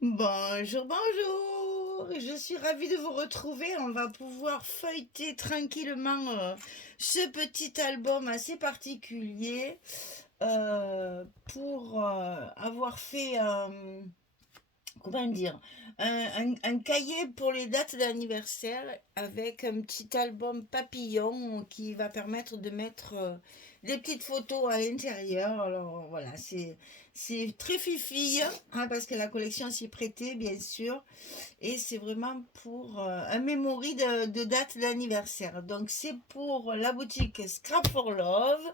Bonjour, bonjour. Je suis ravie de vous retrouver. On va pouvoir feuilleter tranquillement ce petit album assez particulier pour avoir fait comment dire, un cahier pour les dates d'anniversaire avec un petit album papillon qui va permettre de mettre des petites photos à l'intérieur. Alors voilà, c'est très fifille, hein, parce que la collection s'y prêtait, bien sûr. Et c'est vraiment pour un memory de date d'anniversaire. Donc c'est pour la boutique Scrap for Love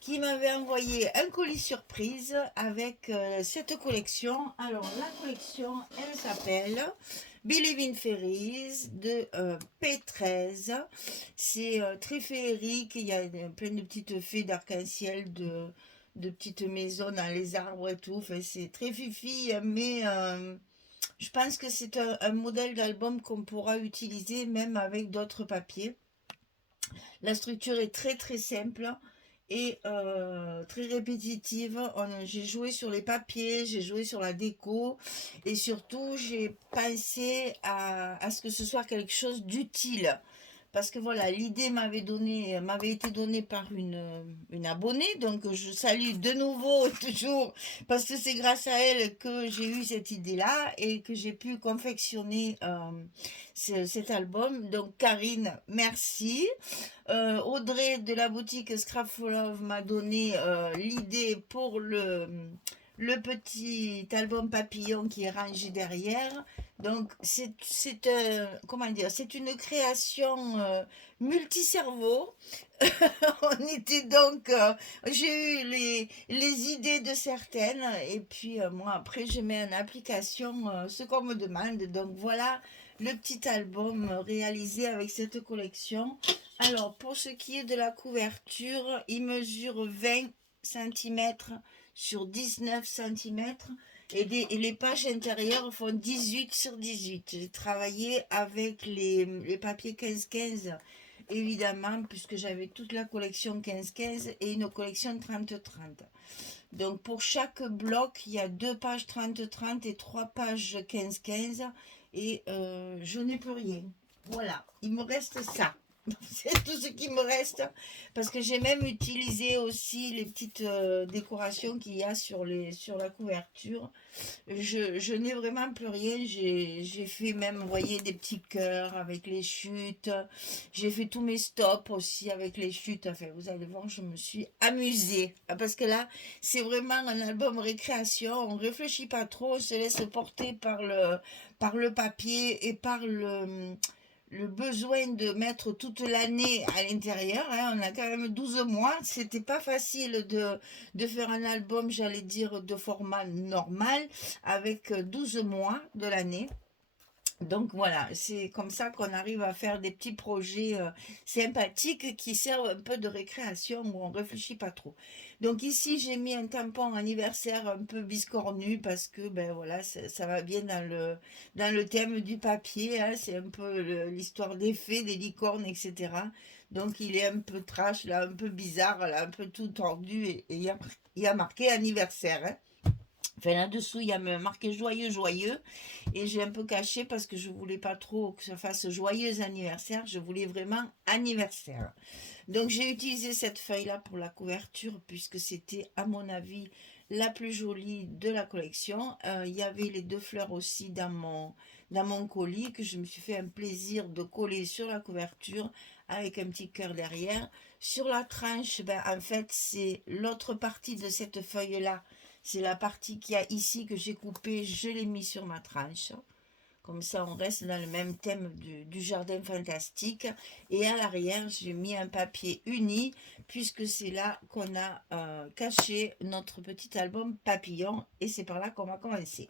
qui m'avait envoyé un colis surprise avec cette collection. Alors la collection, elle s'appelle Believe in Fairies de P13. C'est très féerique, il y a plein de petites fées d'arc-en-ciel, de petites maisons dans les arbres et tout. Enfin, c'est très fifi, mais je pense que c'est un modèle d'album qu'on pourra utiliser même avec d'autres papiers. La structure est très très simple et très répétitive. J'ai joué sur les papiers, j'ai joué sur la déco et surtout j'ai pensé à ce que ce soit quelque chose d'utile. Parce que voilà, l'idée m'avait été donnée par une abonnée, donc je salue de nouveau toujours, parce que c'est grâce à elle que j'ai eu cette idée-là et que j'ai pu confectionner cet album. Donc Karine, merci. Audrey de la boutique Scrap for Love m'a donné l'idée pour le petit album papillon qui est rangé derrière. Donc comment dire, c'est une création multicerveau. On était donc, j'ai eu les idées de certaines et puis moi après je mets en application ce qu'on me demande. Donc voilà le petit album réalisé avec cette collection. Alors pour ce qui est de la couverture, il mesure 20 centimètres sur 19 centimètres et les pages intérieures font 18 sur 18. J'ai travaillé avec les papiers 15-15 évidemment, puisque j'avais toute la collection 15-15 et une collection 30-30. Donc pour chaque bloc, il y a deux pages 30-30 et trois pages 15-15 et je n'ai plus rien. Voilà, il me reste ça. C'est tout ce qui me reste parce que j'ai même utilisé aussi les petites décorations qu'il y a sur la couverture. Je n'ai vraiment plus rien. J'ai fait même, vous voyez, des petits cœurs avec les chutes. J'ai fait tous mes stops aussi avec les chutes. Enfin, vous allez voir, je me suis amusée. Ah, parce que là, c'est vraiment un album récréation. On réfléchit pas trop, on se laisse porter par le papier et par le besoin de mettre toute l'année à l'intérieur, hein. On a quand même 12 mois. C'était pas facile de faire un album, j'allais dire, de format normal, avec 12 mois de l'année. Donc voilà, c'est comme ça qu'on arrive à faire des petits projets sympathiques qui servent un peu de récréation où on réfléchit pas trop. Donc ici j'ai mis un tampon anniversaire un peu biscornu parce que ben voilà ça va bien dans le thème du papier, hein. C'est un peu l'histoire des fées, des licornes, etc. Donc il est un peu trash là, un peu bizarre là, un peu tout tordu et il y a marqué anniversaire, hein. Enfin, là-dessous, il y a marqué joyeux, joyeux. Et j'ai un peu caché parce que je voulais pas trop que ça fasse joyeux anniversaire. Je voulais vraiment anniversaire. Donc, j'ai utilisé cette feuille-là pour la couverture puisque c'était, à mon avis, la plus jolie de la collection. Il y avait les deux fleurs aussi dans mon colis que je me suis fait un plaisir de coller sur la couverture avec un petit cœur derrière. Sur la tranche, ben, en fait, c'est l'autre partie de cette feuille-là, c'est la partie qu'il y a ici que j'ai coupée, je l'ai mis sur ma tranche. Comme ça, on reste dans le même thème du jardin fantastique. Et à l'arrière, j'ai mis un papier uni, puisque c'est là qu'on a caché notre petit album papillon. Et c'est par là qu'on va commencer.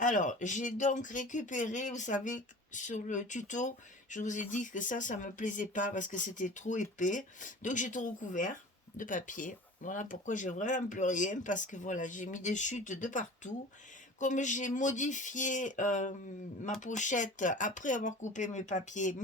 Alors, j'ai donc récupéré, vous savez, sur le tuto, je vous ai dit que ça me plaisait pas parce que c'était trop épais. Donc, j'ai tout recouvert de papier. Voilà pourquoi j'ai vraiment plus rien, parce que voilà, j'ai mis des chutes de partout. comme j'ai modifié ma pochette après avoir coupé mes papiers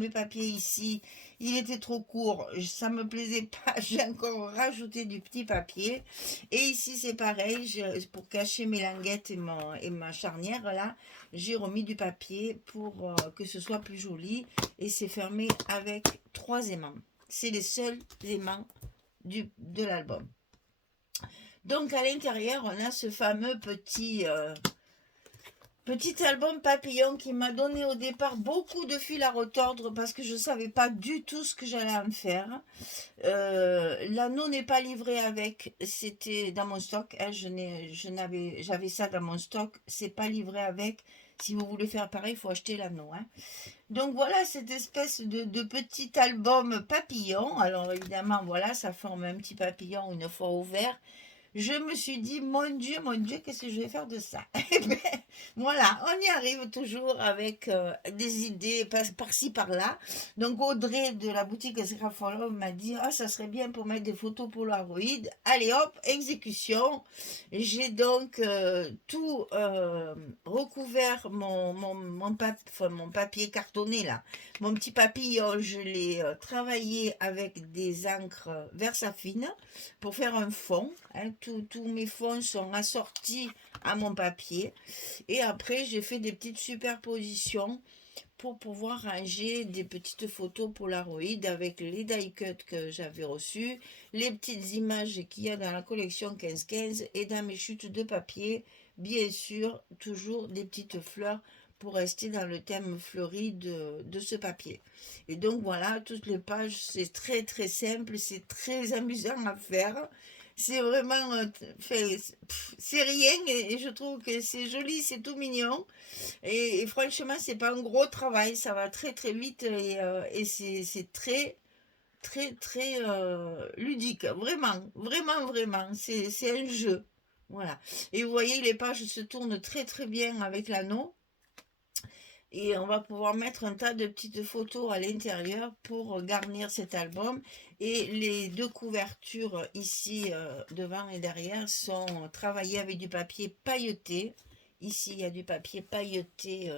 ici, il était trop court, ça me plaisait pas, j'ai encore rajouté du petit papier. Et ici c'est pareil, pour cacher mes languettes et ma charnière là, j'ai remis du papier pour que ce soit plus joli. Et c'est fermé avec 3 aimants. C'est les seuls aimants de l'album. Donc à l'intérieur, on a ce fameux petit album papillon qui m'a donné au départ beaucoup de fil à retordre parce que je ne savais pas du tout ce que j'allais en faire. L'anneau n'est pas livré avec, c'était dans mon stock. Hein, j'avais ça dans mon stock, c'est pas livré avec. Si vous voulez faire pareil, il faut acheter l'anneau. Hein. Donc voilà cette espèce de petit album papillon. Alors évidemment, voilà, ça forme un petit papillon une fois ouvert. Je me suis dit, mon Dieu, qu'est-ce que je vais faire de ça? Eh ben, voilà, on y arrive toujours avec des idées par-ci, par-là. Donc Audrey de la boutique Scrapfollow m'a dit, ah, ça serait bien pour mettre des photos Polaroid. Allez hop, exécution. J'ai donc tout recouvert mon papier cartonné là. Mon petit papillon, je l'ai travaillé avec des encres Versafine pour faire un fond. Hein, tous mes fonds sont assortis à mon papier. Et après, j'ai fait des petites superpositions pour pouvoir ranger des petites photos Polaroid avec les die cuts que j'avais reçus, les petites images qu'il y a dans la collection 15-15 et dans mes chutes de papier, bien sûr, toujours des petites fleurs pour rester dans le thème fleuri de ce papier. Et donc voilà, toutes les pages, c'est très très simple, c'est très amusant à faire. C'est vraiment, c'est rien et je trouve que c'est joli, c'est tout mignon. Et franchement, c'est pas un gros travail, ça va très très vite et c'est très très très ludique, vraiment, vraiment, vraiment. C'est un jeu. Voilà. Et vous voyez, les pages se tournent très très bien avec l'anneau. Et on va pouvoir mettre un tas de petites photos à l'intérieur pour garnir cet album. Et les deux couvertures ici, devant et derrière, sont travaillées avec du papier pailleté. Ici, il y a du papier pailleté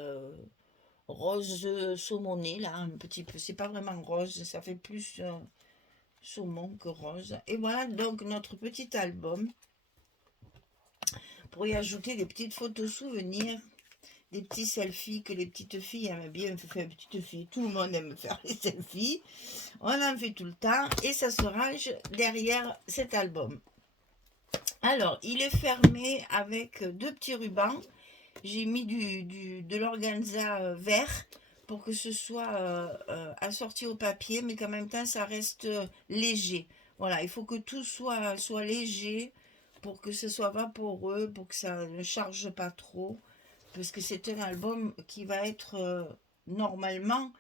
rose saumoné, là, un petit peu. C'est pas vraiment rose, ça fait plus saumon que rose. Et voilà donc notre petit album. Pour y ajouter des petites photos souvenirs, des petits selfies que les petites filles aiment bien faire. Petites filles, tout le monde aime faire les selfies. On en fait tout le temps et ça se range derrière cet album. Alors, il est fermé avec deux petits rubans. J'ai mis de l'organza vert pour que ce soit assorti au papier, mais qu'en même temps, ça reste léger. Voilà, il faut que tout soit léger pour que ce soit vaporeux, pour que ça ne charge pas trop. Parce que c'est un album qui va être normalement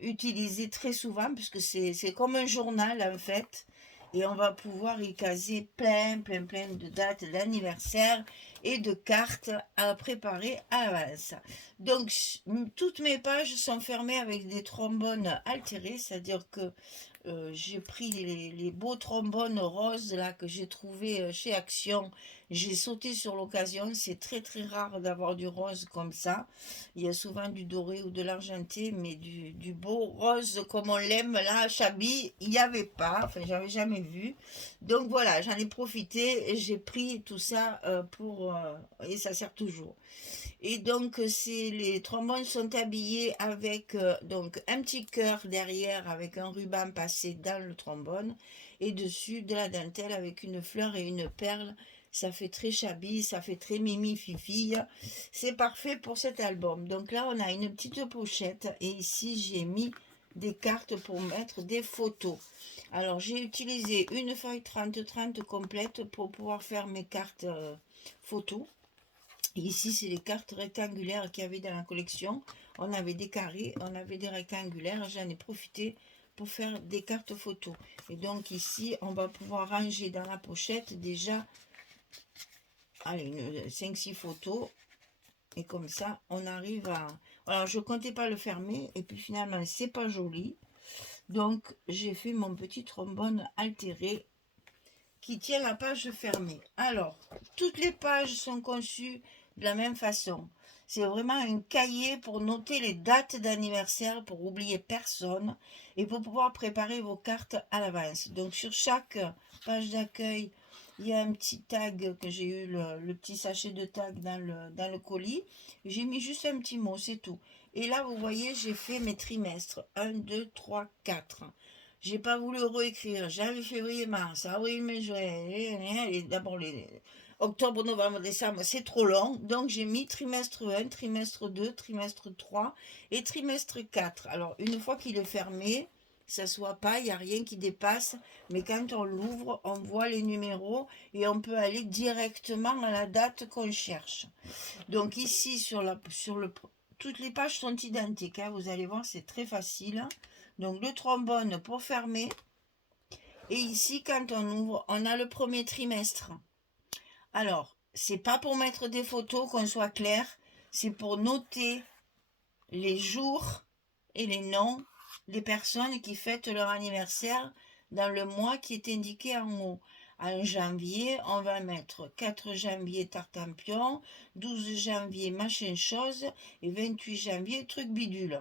utilisé très souvent, puisque c'est comme un journal en fait. Et on va pouvoir y caser plein de dates d'anniversaire et de cartes à préparer à l'avance. Donc, toutes mes pages sont fermées avec des trombones altérés, c'est-à-dire que j'ai pris les beaux trombones roses là que j'ai trouvé chez Action. J'ai sauté sur l'occasion. C'est très très rare d'avoir du rose comme ça. Il y a souvent du doré ou de l'argenté, mais du beau rose comme on l'aime là à Chabi, il n'y avait pas. Enfin, j'avais jamais vu. Donc voilà, j'en ai profité et j'ai pris tout ça et ça sert toujours. Et donc, les trombones sont habillés avec donc un petit cœur derrière avec un ruban passé dans le trombone et dessus de la dentelle avec une fleur et une perle. Ça fait très chabi, ça fait très mimi fifi. C'est parfait pour cet album. Donc là, on a une petite pochette et ici, j'ai mis des cartes pour mettre des photos. Alors, j'ai utilisé une feuille 30-30 complète pour pouvoir faire mes cartes photos. Et ici, c'est les cartes rectangulaires qu'il y avait dans la collection. On avait des carrés, on avait des rectangulaires. J'en ai profité pour faire des cartes photos. Et donc ici, on va pouvoir ranger dans la pochette déjà 5-6 photos. Et comme ça, on arrive à... Alors, je ne comptais pas le fermer. Et puis finalement, c'est pas joli. Donc, j'ai fait mon petit trombone altéré qui tient la page fermée. Alors, toutes les pages sont conçues de la même façon. C'est vraiment un cahier pour noter les dates d'anniversaire, pour oublier personne et pour pouvoir préparer vos cartes à l'avance. Donc sur chaque page d'accueil, il y a un petit tag que j'ai eu, le petit sachet de tag dans le colis. J'ai mis juste un petit mot, c'est tout. Et là, vous voyez, j'ai fait mes trimestres. 1, 2, 3, 4. J'ai pas voulu réécrire. Janvier, février, mars, avril, mai, juin. D'abord les octobre, novembre, décembre, c'est trop long. Donc j'ai mis trimestre 1, trimestre 2, trimestre 3 et trimestre 4. Alors une fois qu'il est fermé, ça soit pas, il n'y a rien qui dépasse. Mais quand on l'ouvre, on voit les numéros et on peut aller directement à la date qu'on cherche. Donc ici, toutes les pages sont identiques, hein, vous allez voir, c'est très facile. Donc le trombone pour fermer. Et ici, quand on ouvre, on a le premier trimestre. Alors, c'est pas pour mettre des photos, qu'on soit clair, c'est pour noter les jours et les noms des personnes qui fêtent leur anniversaire dans le mois qui est indiqué en haut. En janvier, on va mettre 4 janvier Tartampion, 12 janvier machin chose et 28 janvier truc bidule.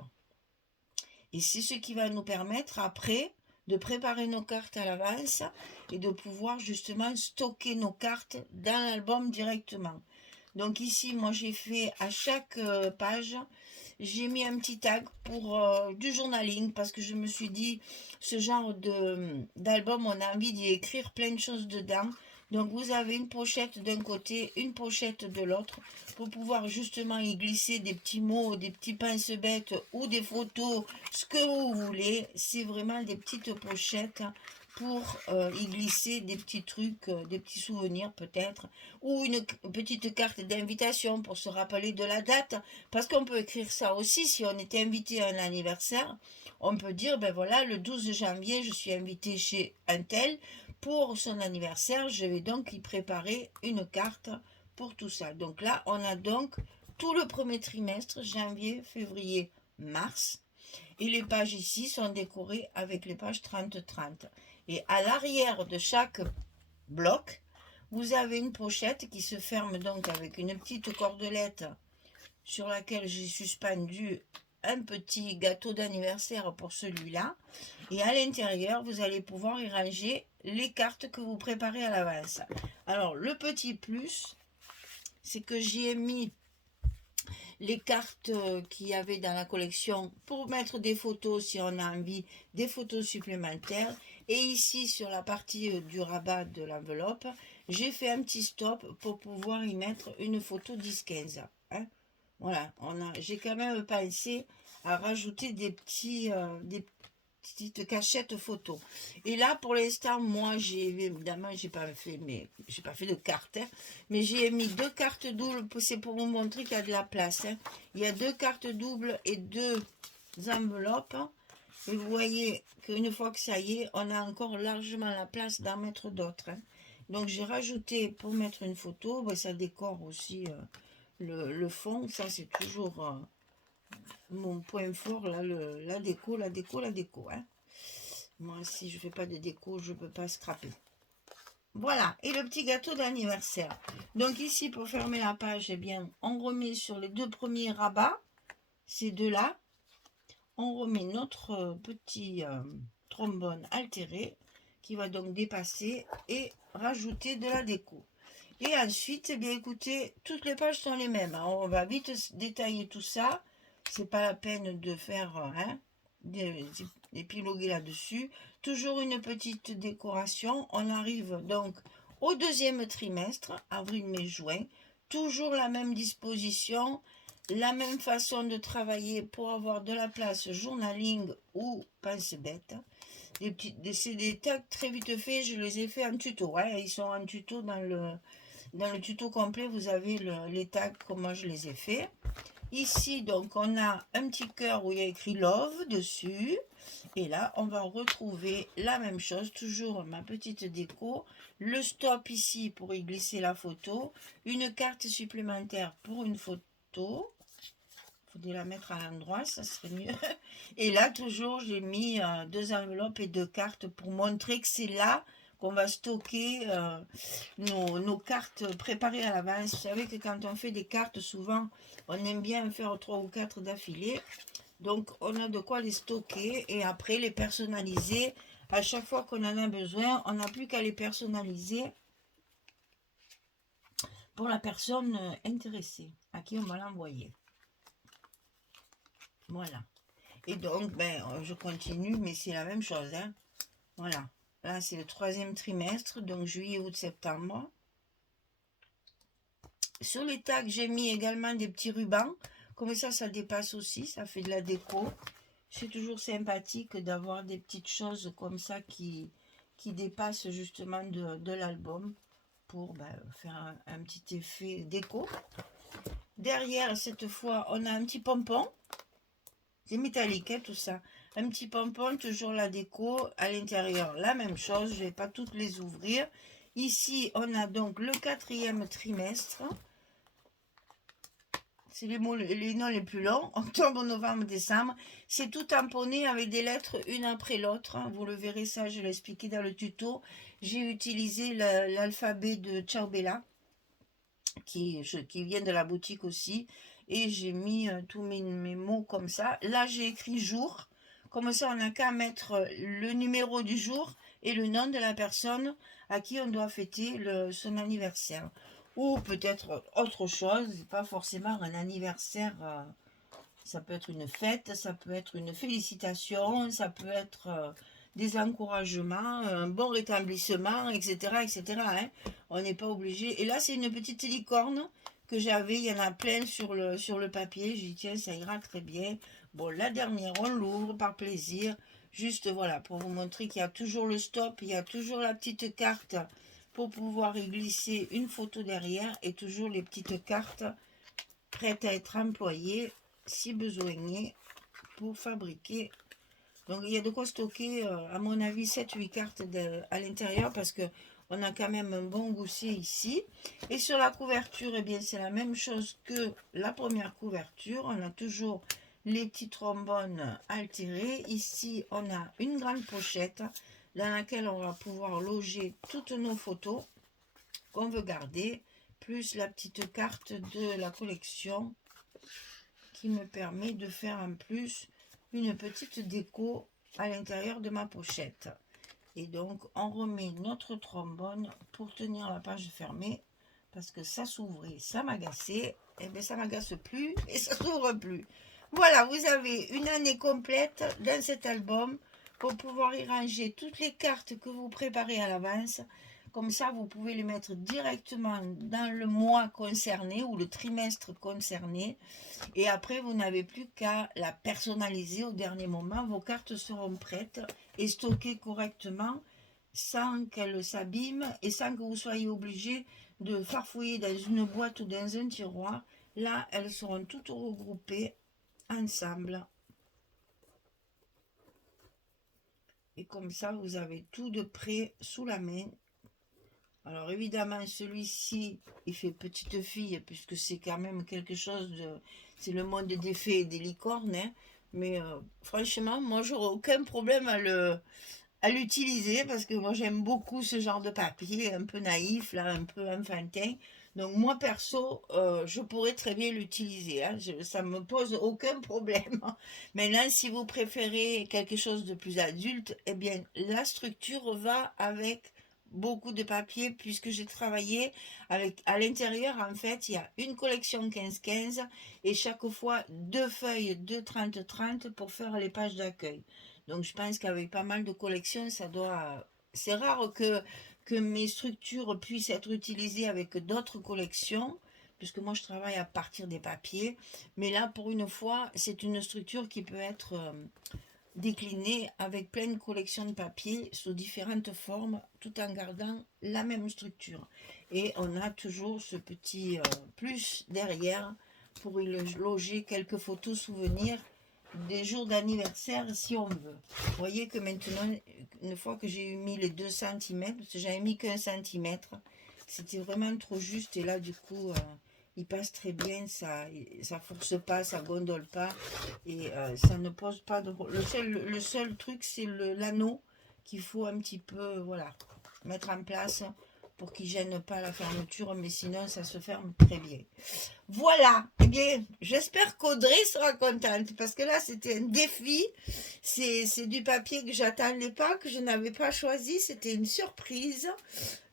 Et c'est ce qui va nous permettre après de préparer nos cartes à l'avance et de pouvoir justement stocker nos cartes dans l'album directement. Donc ici, moi j'ai fait à chaque page, j'ai mis un petit tag pour du journaling parce que je me suis dit, ce genre d'album, on a envie d'y écrire plein de choses dedans. Donc vous avez une pochette d'un côté, une pochette de l'autre pour pouvoir justement y glisser des petits mots, des petits pince-bêtes ou des photos, ce que vous voulez. C'est vraiment des petites pochettes pour y glisser des petits trucs, des petits souvenirs peut-être, ou une petite carte d'invitation pour se rappeler de la date, parce qu'on peut écrire ça aussi si on est invité à un anniversaire. On peut dire, ben voilà, le 12 janvier, je suis invité chez un tel pour son anniversaire, je vais donc y préparer une carte pour tout ça. Donc là, on a donc tout le premier trimestre, janvier, février, mars. Et les pages ici sont décorées avec les pages 30-30. Et à l'arrière de chaque bloc, vous avez une pochette qui se ferme donc avec une petite cordelette sur laquelle j'ai suspendu un petit gâteau d'anniversaire pour celui-là. Et à l'intérieur, vous allez pouvoir y ranger les cartes que vous préparez à l'avance. Alors, le petit plus, c'est que j'y ai mis les cartes qu'il y avait dans la collection pour mettre des photos si on a envie, des photos supplémentaires. Et ici, sur la partie du rabat de l'enveloppe, j'ai fait un petit stop pour pouvoir y mettre une photo 10-15. Hein. Voilà, j'ai quand même pensé à rajouter des petites cachettes photos. Et là, pour l'instant, moi, évidemment, j'ai pas fait de cartes, hein, mais j'ai mis 2 cartes doubles. C'est pour vous montrer qu'il y a de la place. Hein. Il y a 2 cartes doubles et 2 enveloppes. Et vous voyez qu'une fois que ça y est, on a encore largement la place d'en mettre d'autres. Hein. Donc, j'ai rajouté pour mettre une photo. Ben, ça décore aussi le fond. Ça, c'est toujours mon point fort, là, la déco. Hein. Moi, si je fais pas de déco, je peux pas scraper. Voilà, et le petit gâteau d'anniversaire. Donc ici, pour fermer la page, eh bien, on remet sur les 2 premiers rabats, ces deux-là, on remet notre petit trombone altéré, qui va donc dépasser et rajouter de la déco. Et ensuite, eh bien, écoutez, toutes les pages sont les mêmes. Alors, on va vite détailler tout ça. C'est pas la peine de faire d'épiloguer là-dessus. Toujours une petite décoration. On arrive donc au 2e trimestre, avril, mai, juin. Toujours la même disposition, la même façon de travailler pour avoir de la place journaling ou pince-bête. C'est des tags très vite faits, je les ai fait en tuto. Hein. Ils sont en tuto dans le tuto complet, vous avez les tags, comment je les ai faits. Ici, donc, on a un petit cœur où il y a écrit Love dessus. Et là, on va retrouver la même chose, toujours ma petite déco. Le stop ici pour y glisser la photo. Une carte supplémentaire pour une photo. Il faudrait la mettre à l'endroit, ça serait mieux. Et là, toujours, j'ai mis 2 enveloppes et 2 cartes pour montrer que c'est là qu'on va stocker nos cartes préparées à l'avance. Vous savez que quand on fait des cartes, souvent, on aime bien faire 3 ou 4 d'affilée. Donc, on a de quoi les stocker et après les personnaliser. À chaque fois qu'on en a besoin, on n'a plus qu'à les personnaliser pour la personne intéressée à qui on va l'envoyer. Voilà. Et donc, ben, je continue, mais c'est la même chose. Hein. Voilà. Là, c'est le 3e trimestre, donc juillet, août, septembre. Sur les tags, j'ai mis également des petits rubans. Comme ça dépasse aussi, ça fait de la déco. C'est toujours sympathique d'avoir des petites choses comme ça qui dépassent justement de l'album pour faire un petit effet déco. Derrière, cette fois, on a un petit pompon. C'est métallique, hein, tout ça. Un petit pompon, toujours la déco. À l'intérieur, la même chose. Je ne vais pas toutes les ouvrir. Ici, on a donc le 4e trimestre. C'est les noms les plus longs. Octobre, novembre, décembre. C'est tout tamponné avec des lettres une après l'autre. Vous le verrez, ça, je l'ai expliqué dans le tuto. J'ai utilisé l'alphabet de Ciao Bella, qui vient de la boutique aussi. Et j'ai mis tous mes mots comme ça. Là, j'ai écrit jour. Comme ça, on n'a qu'à mettre le numéro du jour et le nom de la personne à qui on doit fêter son anniversaire. Ou peut-être autre chose, pas forcément un anniversaire. Ça peut être une fête, ça peut être une félicitation, ça peut être des encouragements, un bon rétablissement, etc. etc. Hein. On n'est pas obligé. Et là, c'est une petite licorne que j'avais. Il y en a plein sur le papier. J'ai dit, tiens, ça ira très bien. Bon, la dernière, on l'ouvre par plaisir. Juste, voilà, pour vous montrer qu'il y a toujours le stop. Il y a toujours la petite carte pour pouvoir y glisser une photo derrière. Et toujours les petites cartes prêtes à être employées si besoin est pour fabriquer. Donc il y a de quoi stocker à mon avis 7-8 cartes à l'intérieur parce que on a quand même un bon gousset ici. Et sur la couverture, eh bien c'est la même chose que la première couverture. On a toujours les petits trombones altérés. Ici on a une grande pochette dans laquelle on va pouvoir loger toutes nos photos qu'on veut garder, plus la petite carte de la collection qui me permet de faire en plus une petite déco à l'intérieur de ma pochette. Et donc on remet notre trombone pour tenir la page fermée parce que ça s'ouvrait, ça m'agaçait, et bien ça m'agace plus et ça s'ouvre plus. Voilà, vous avez une année complète dans cet album pour pouvoir y ranger toutes les cartes que vous préparez à l'avance. Comme ça, vous pouvez les mettre directement dans le mois concerné ou le trimestre concerné. Et après, vous n'avez plus qu'à la personnaliser au dernier moment. Vos cartes seront prêtes et stockées correctement sans qu'elles s'abîment et sans que vous soyez obligé de farfouiller dans une boîte ou dans un tiroir. Là, elles seront toutes regroupées ensemble. Et comme ça, vous avez tout de près sous la main. Alors évidemment, celui-ci, il fait petite fille, puisque c'est quand même quelque chose de... C'est le monde des fées et des licornes, hein. Mais franchement, moi, j'aurais aucun problème à l'utiliser, parce que moi, j'aime beaucoup ce genre de papier, un peu naïf, là, un peu enfantin. Donc moi, perso, je pourrais très bien l'utiliser, hein. Ça ne me pose aucun problème. Maintenant, si vous préférez quelque chose de plus adulte, eh bien, la structure va avec beaucoup de papier puisque j'ai travaillé avec à l'intérieur. En fait, il y a une collection 15-15 et chaque fois 2 feuilles de 30-30 pour faire les pages d'accueil. Donc je pense qu'avec pas mal de collections, ça doit... C'est rare que mes structures puissent être utilisées avec d'autres collections, puisque moi je travaille à partir des papiers. Mais là, pour une fois, c'est une structure qui peut être déclinée avec plein de collections de papier sous différentes formes, tout en gardant la même structure. Et on a toujours ce petit plus derrière pour y loger quelques photos souvenirs des jours d'anniversaire si on veut. Vous voyez que maintenant, une fois que j'ai mis les 2 cm, parce que j'avais mis qu'1 cm, c'était vraiment trop juste et là du coup il passe très bien, ça force pas, ça gondole pas et ça ne pose pas de... Le seul truc c'est l'anneau qu'il faut un petit peu, voilà, mettre en place pour qu'il ne gêne pas la fermeture, mais sinon ça se ferme très bien. Voilà, eh bien, j'espère qu'Audrey sera contente, parce que là, c'était un défi. C'est du papier que j'attendais pas, que je n'avais pas choisi, c'était une surprise.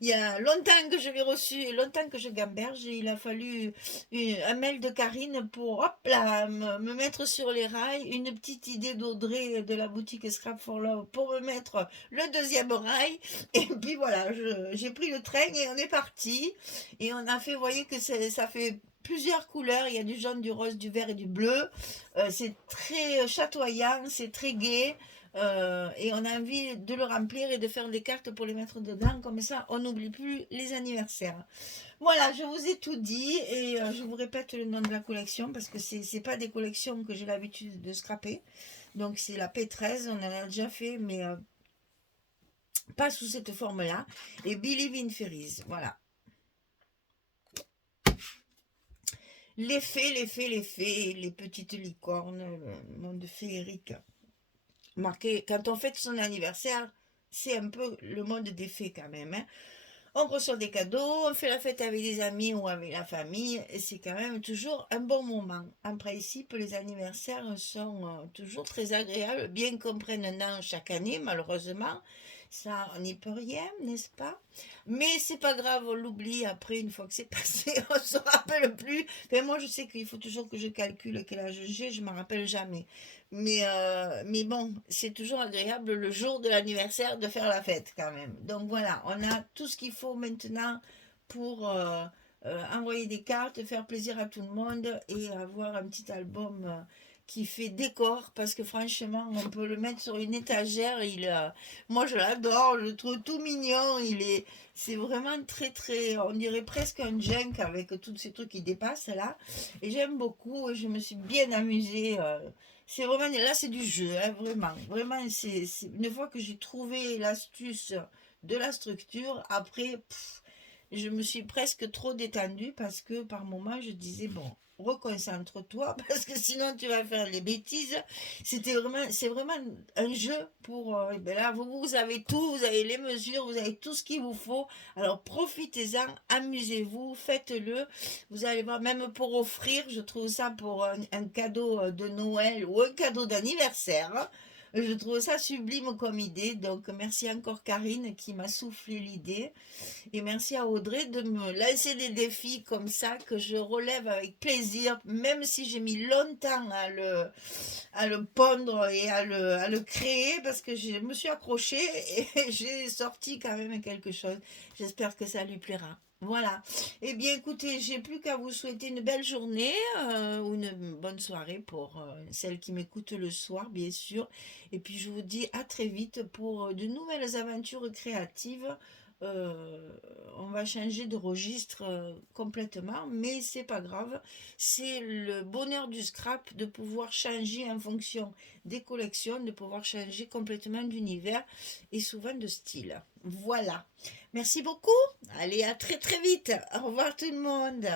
Il y a longtemps que je l'ai reçu et longtemps que je gamberge, et il a fallu un mail de Karine pour, hop là, me mettre sur les rails, une petite idée d'Audrey de la boutique Scrap for Love pour me mettre le deuxième rail, et puis voilà, j'ai pris le train et on est parti, et on a fait, vous voyez que ça fait plusieurs couleurs, il y a du jaune, du rose, du vert et du bleu. C'est très chatoyant, c'est très gai. Et on a envie de le remplir et de faire des cartes pour les mettre dedans, comme ça on n'oublie plus les anniversaires. Voilà, je vous ai tout dit, et je vous répète le nom de la collection parce que c'est pas des collections que j'ai l'habitude de scraper. Donc c'est la P13, on en a déjà fait, mais pas sous cette forme-là. Et Believe in Fairies, voilà. Les fées, les petites licornes, le monde féerique. Marqué, quand on fête son anniversaire, c'est un peu le monde des fées quand même, hein. On reçoit des cadeaux, on fait la fête avec des amis ou avec la famille, et c'est quand même toujours un bon moment. En principe, les anniversaires sont toujours très agréables, bien qu'on prenne un an chaque année, malheureusement. Ça, on n'y peut rien, n'est-ce pas? Mais c'est pas grave, on l'oublie après, une fois que c'est passé, on se rappelle plus. Enfin, moi, je sais qu'il faut toujours que je calcule quel âge j'ai, je ne me rappelle jamais. Mais bon, c'est toujours agréable le jour de l'anniversaire de faire la fête quand même. Donc voilà, on a tout ce qu'il faut maintenant pour envoyer des cartes, faire plaisir à tout le monde et avoir un petit album qui fait décor, parce que franchement, on peut le mettre sur une étagère. Moi, je l'adore, je le trouve tout mignon. C'est vraiment très très, on dirait presque un junk avec tous ces trucs qui dépassent là. Et j'aime beaucoup, et je me suis bien amusée. C'est vraiment, là c'est du jeu, hein, vraiment. Vraiment, une fois que j'ai trouvé l'astuce de la structure, après, je me suis presque trop détendue, parce que par moments je disais, bon, reconcentre-toi, parce que sinon tu vas faire les bêtises. C'est vraiment un jeu pour, ben là, vous avez tout, vous avez les mesures, vous avez tout ce qu'il vous faut. Alors profitez-en, amusez-vous, faites-le. Vous allez voir, même pour offrir, je trouve ça pour un cadeau de Noël ou un cadeau d'anniversaire, hein. Je trouve ça sublime comme idée. Donc merci encore Karine qui m'a soufflé l'idée. Et merci à Audrey de me lancer des défis comme ça que je relève avec plaisir, même si j'ai mis longtemps à le pondre et à le créer, parce que je me suis accrochée et j'ai sorti quand même quelque chose. J'espère que ça lui plaira. Voilà. Eh bien, écoutez, j'ai plus qu'à vous souhaiter une belle journée ou une bonne soirée pour celles qui m'écoutent le soir, bien sûr. Et puis, je vous dis à très vite pour de nouvelles aventures créatives. euh, on va changer de registre complètement, mais c'est pas grave. C'est le bonheur du scrap de pouvoir changer en fonction des collections, de pouvoir changer complètement d'univers et souvent de style. Voilà. Merci beaucoup. Allez, à très très vite. Au revoir tout le monde.